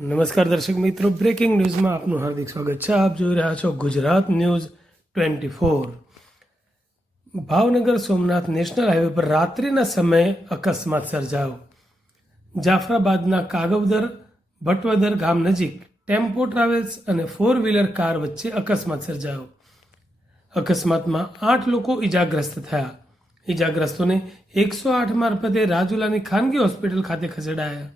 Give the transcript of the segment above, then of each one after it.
નમસ્કાર દર્શક મિત્રો, બ્રેકિંગ ન્યૂઝમાં આપનું હાર્દિક સ્વાગત છે. આપ જોઈ રહ્યા છો Gujarat news 24. Bhavnagar Somnath national highway પર રાત્રિના સમયે અકસ્માત સર્જાયો. જાફરાબાદના કાગવદર ભટવદર ગામ નજીક ટેમ્પો ટ્રાવેલ્સ અને 4-વ્હીલર કાર વચ્ચે અકસ્માત સર્જાયો. અકસ્માતમાં 8 લોકો ઇજાગ્રસ્ત થયા. ઇજાગ્રસ્તોને 108 મારફતે રાજુલાની ખાનગી હોસ્પિટલ ખાતે ખસેડાયા.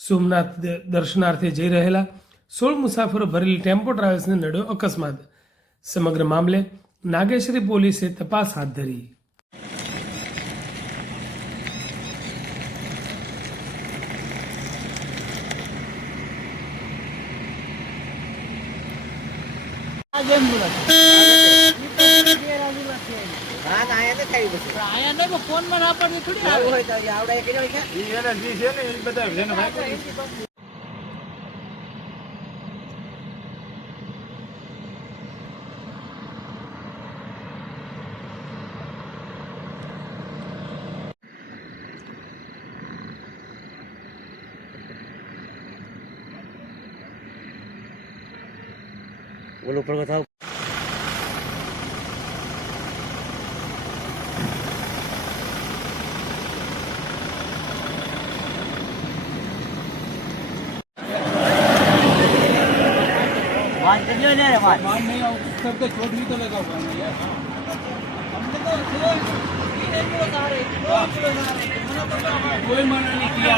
સોમનાથ દર્શનાર્થે જઈ રહેલા 16 મુસાફરો ભરેલી ટેમ્પો ટ્રાવેલ્સને નડ્યો અકસ્માત. સમગ્ર મામલે નાગેશ્વરી પોલીસે તપાસ હાથ ધરી. ફોન માં ના પડે થોડી આવડે કે બોલો ઉપર কথা बात करियो ना रे बात नहीं सबको चोट भी तो लगा हुआ है यार हमने तो कोई मना नहीं किया